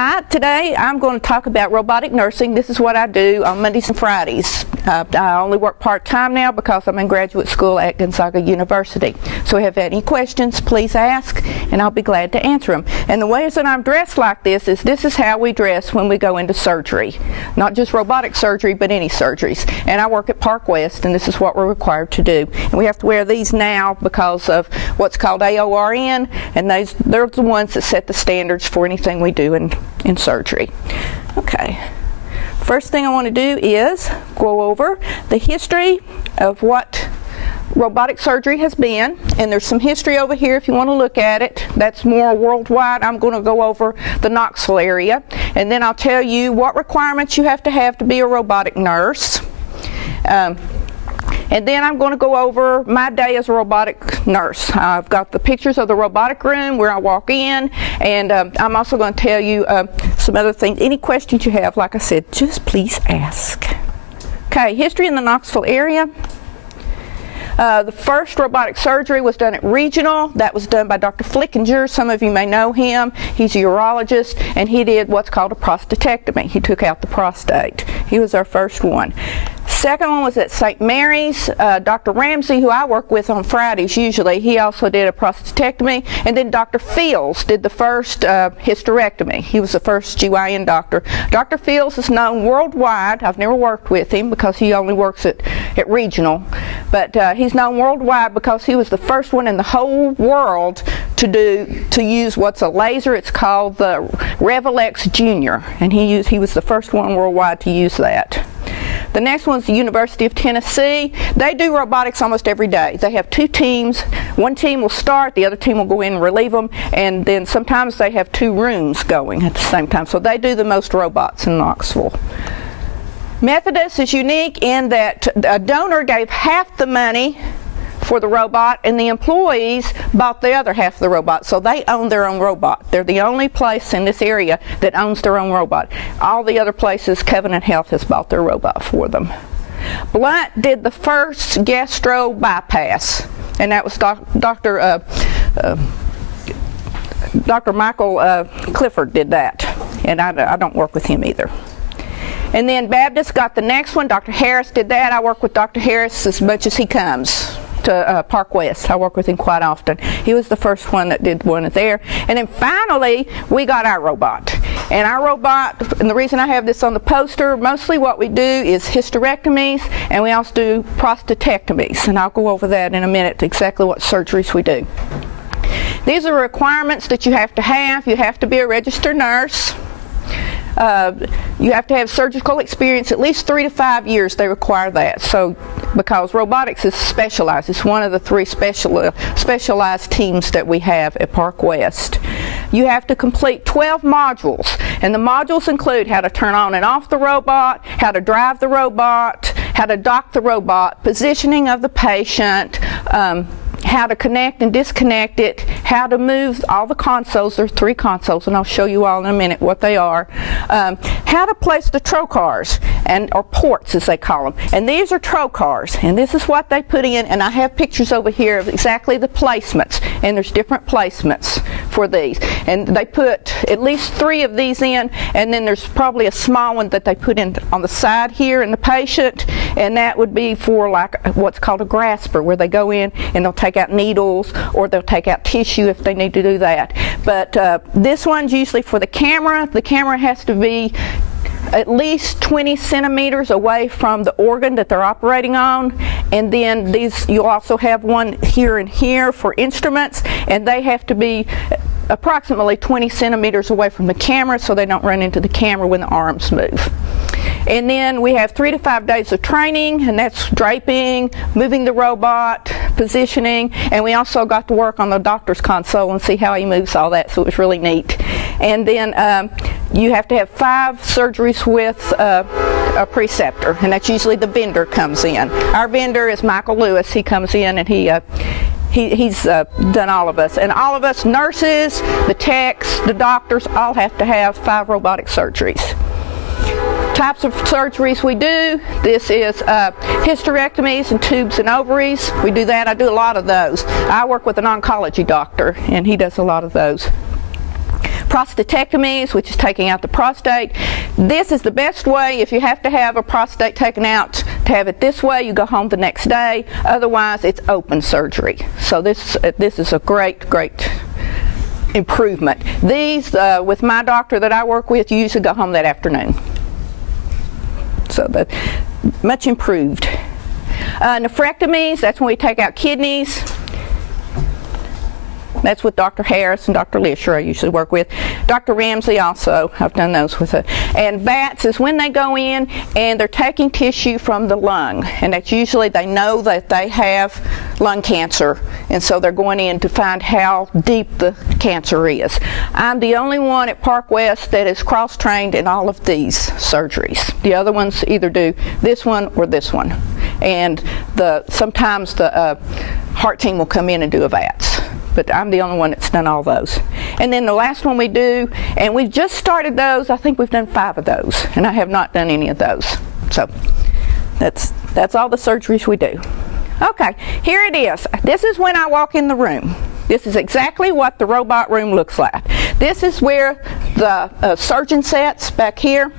Hi, today I'm going to talk about robotic nursing. This is what I do on Mondays and Fridays. I only work part-time now because I'm in graduate school at Gonzaga University. So if you have any questions, please ask, and I'll be glad to answer them. And the ways that I'm dressed like this is how we dress when we go into surgery. Not just robotic surgery, but any surgeries. And I work at Park West, and this is what we're required to do. And we have to wear these now because of what's called AORN, and they're the ones that set the standards for anything we do in surgery. Okay. First thing I want to do is go over the history of what robotic surgery has been, and there's some history over here if you want to look at it. That's more worldwide. I'm going to go over the Knoxville area, and then I'll tell you what requirements you have to be a robotic nurse. And then I'm going to go over my day as a robotic nurse. I've got the pictures of the robotic room where I walk in, and I'm also going to tell you some other things. Any questions you have, like I said, just please ask. Okay, history in the Knoxville area. The first robotic surgery was done at Regional. That was done by Dr. Flickinger. Some of you may know him. He's a urologist, and he did what's called a prostatectomy. He took out the prostate. He was our first one. Second one was at St. Mary's. Dr. Ramsey, who I work with on Fridays usually, he also did a prostatectomy. And then Dr. Fields did the first hysterectomy. He was the first GYN doctor. Dr. Fields is known worldwide. I've never worked with him because he only works at Regional. But he's known worldwide because he was the first one in the whole world to use what's a laser. It's called the Revelex Junior. And he was the first one worldwide to use that. The next one's the University of Tennessee. They do robotics almost every day. They have two teams. One team will start, the other team will go in and relieve them, and then sometimes they have two rooms going at the same time. So they do the most robots in Knoxville. Methodist is unique in that a donor gave half the money for the robot, and the employees bought the other half of the robot, so they own their own robot. They're the only place in this area that owns their own robot. All the other places, Covenant Health has bought their robot for them. Blunt did the first gastro bypass, and that was Dr. Michael Clifford did that, and I don't work with him either. And then Baptist got the next one. Dr. Harris did that. I work with Dr. Harris as much as he comes to Park West. I work with him quite often. He was the first one that did one there. And then finally, we got our robot. And our robot, and the reason I have this on the poster, mostly what we do is hysterectomies, and we also do prostatectomies. And I'll go over that in a minute, exactly what surgeries we do. These are requirements that you have to have. You have to be a registered nurse. You have to have surgical experience, at least 3 to 5 years. They require that. So, because robotics is specialized, it's one of the 3 specialized teams that we have at Park West. You have to complete 12 modules, and the modules include how to turn on and off the robot, how to drive the robot, how to dock the robot, positioning of the patient, how to connect and disconnect it, how to move all the consoles. There's 3 consoles, and I'll show you all in a minute what they are. How to place the trocars, or ports as they call them. And these are trocars, and this is what they put in, and I have pictures over here of exactly the placements, and there's different placements for these. And they put at least 3 of these in, and then there's probably a small one that they put in on the side here in the patient, and that would be for like what's called a grasper, where they go in and they'll take out needles, or they'll take out tissue if they need to do that. But this one's usually for the camera. The camera has to be at least 20 centimeters away from the organ that they're operating on. And then these, you'll also have one here and here for instruments, and they have to be approximately 20 centimeters away from the camera so they don't run into the camera when the arms move. And then we have 3 to 5 days of training, and that's draping, moving the robot, positioning, and we also got to work on the doctor's console and see how he moves all that, so it was really neat. And then you have to have 5 surgeries with a preceptor, and that's usually the vendor comes in. Our vendor is Michael Lewis. He comes in and he's done all of us. And all of us nurses, the techs, the doctors, all have to have 5 robotic surgeries. Types of surgeries we do, this is hysterectomies and tubes and ovaries. We do that. I do a lot of those. I work with an oncology doctor, and he does a lot of those. Prostatectomies, which is taking out the prostate. This is the best way if you have to have a prostate taken out to have it this way. You go home the next day. Otherwise, it's open surgery. So this is a great improvement. These, with my doctor that I work with, you usually go home that afternoon. So that much improved. Nephrectomies, that's when we take out kidneys. That's with Dr. Harris and Dr. Lisher I usually work with. Dr. Ramsey also, I've done those with her. And VATS is when they go in and they're taking tissue from the lung. And that's usually they know that they have lung cancer. And so they're going in to find how deep the cancer is. I'm the only one at Park West that is cross-trained in all of these surgeries. The other ones either do this one or this one. And sometimes the heart team will come in and do a VATS. But I'm the only one that's done all those. And then the last one we do, and we've just started those, I think we've done 5 of those, and I have not done any of those. So that's all the surgeries we do. Okay, here it is. This is when I walk in the room. This is exactly what the robot room looks like. This is where the surgeon sits back here.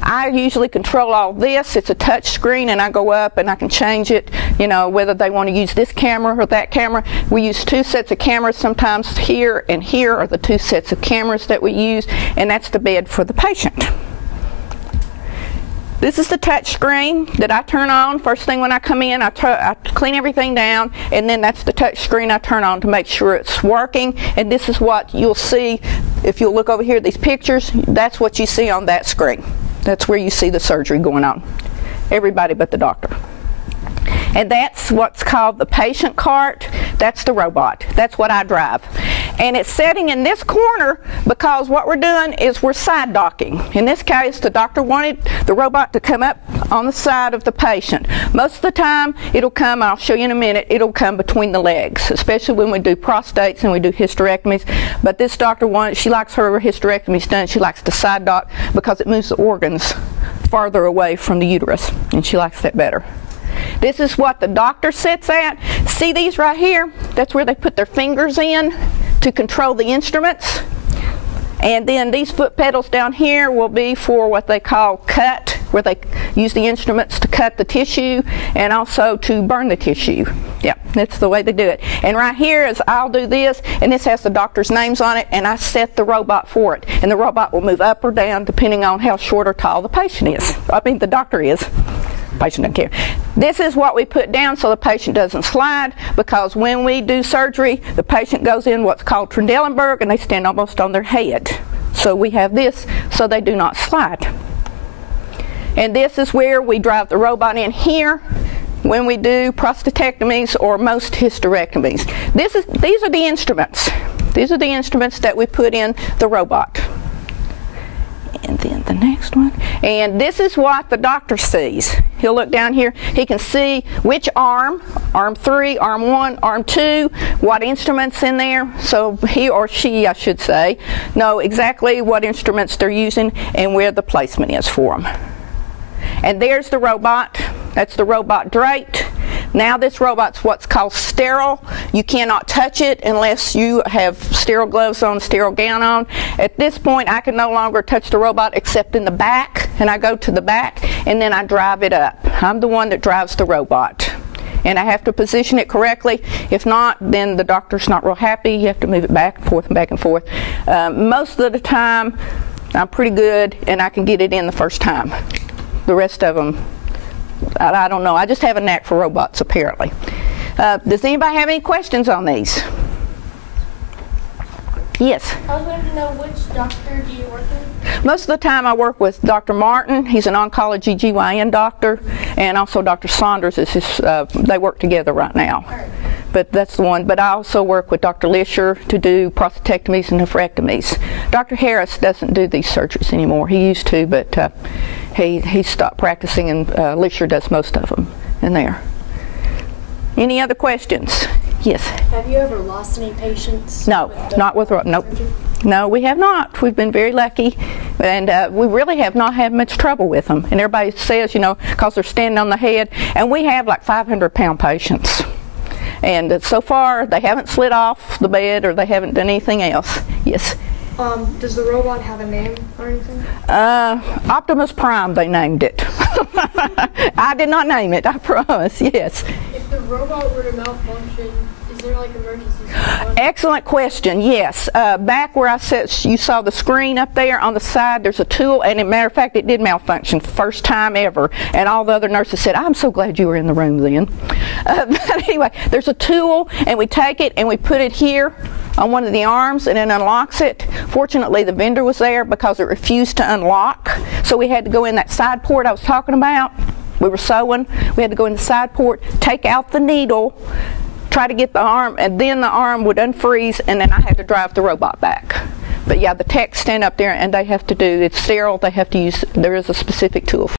I usually control all this. It's a touch screen, and I go up and I can change it, you know, whether they want to use this camera or that camera. We use 2 sets of cameras. Sometimes here and here are the 2 sets of cameras that we use, and that's the bed for the patient. This is the touch screen that I turn on. First thing when I come in, I clean everything down, and then that's the touch screen I turn on to make sure it's working. And this is what you'll see if you'll look over here at these pictures. That's what you see on that screen. That's where you see the surgery going on. Everybody but the doctor. And that's what's called the patient cart. That's the robot. That's what I drive. And it's sitting in this corner because what we're doing is we're side docking. In this case, the doctor wanted the robot to come up on the side of the patient. Most of the time, it'll come, I'll show you in a minute, it'll come between the legs, especially when we do prostates and we do hysterectomies. But this doctor she likes her hysterectomies done, she likes to side dock because it moves the organs farther away from the uterus, and she likes that better. This is what the doctor sits at. See these right here? That's where they put their fingers in to control the instruments. And then these foot pedals down here will be for what they call cut, where they use the instruments to cut the tissue and also to burn the tissue. Yeah, that's the way they do it. And right here is I'll do this, and this has the doctor's names on it, and I set the robot for it. And the robot will move up or down depending on how short or tall the patient is. I mean, the doctor is. Patient doesn't care. This is what we put down so the patient doesn't slide, because when we do surgery, the patient goes in what's called Trendelenburg, and they stand almost on their head. So we have this so they do not slide. And this is where we drive the robot in here when we do prostatectomies or most hysterectomies. These are the instruments. These are the instruments that we put in the robot. And then the next one. And this is what the doctor sees. He'll look down here. He can see which arm 3, arm 1, arm 2, what instruments in there. So he or she, I should say, know exactly what instruments they're using and where the placement is for them. And there's the robot. That's the robot draped. Now this robot's what's called sterile. You cannot touch it unless you have sterile gloves on, sterile gown on. At this point, I can no longer touch the robot except in the back, and I go to the back and then I drive it up. I'm the one that drives the robot. And I have to position it correctly. If not, then the doctor's not real happy. You have to move it back and forth and back and forth. Most of the time, I'm pretty good and I can get it in the first time. The rest of them, I don't know. I just have a knack for robots, apparently. Does anybody have any questions on these? Yes? I was wanting to know, which doctor do you work with? Most of the time I work with Dr. Martin. He's an oncology GYN doctor, and also Dr. Saunders is his, they work together right now. Right. But that's the one. But I also work with Dr. Lisher to do prostatectomies and nephrectomies. Dr. Harris doesn't do these surgeries anymore. He used to, but he stopped practicing, and Lisher does most of them in there. Any other questions? Yes. Have you ever lost any patients? No, not with nope. No, we have not. We've been very lucky, and we really have not had much trouble with them. And everybody says, you know, because they're standing on the head, and we have like 500-pound patients. And so far, they haven't slid off the bed or they haven't done anything else. Yes. Does the robot have a name or anything? Optimus Prime, they named it. I did not name it, I promise, yes. If the robot were to malfunction, is there like emergency support? Excellent question, yes. Back where I said you saw the screen up there on the side, there's a tool, and as a matter of fact, it did malfunction, first time ever. And all the other nurses said, I'm so glad you were in the room then. But anyway, there's a tool, and we take it and we put it here on one of the arms, and it unlocks it. Fortunately, the vendor was there because it refused to unlock, so we had to go in that side port I was talking about. We were sewing. We had to go in the side port, take out the needle, try to get the arm, and then the arm would unfreeze, and then I had to drive the robot back. But yeah, the techs stand up there and they have to do, it's sterile, they have to use, there is a specific tool.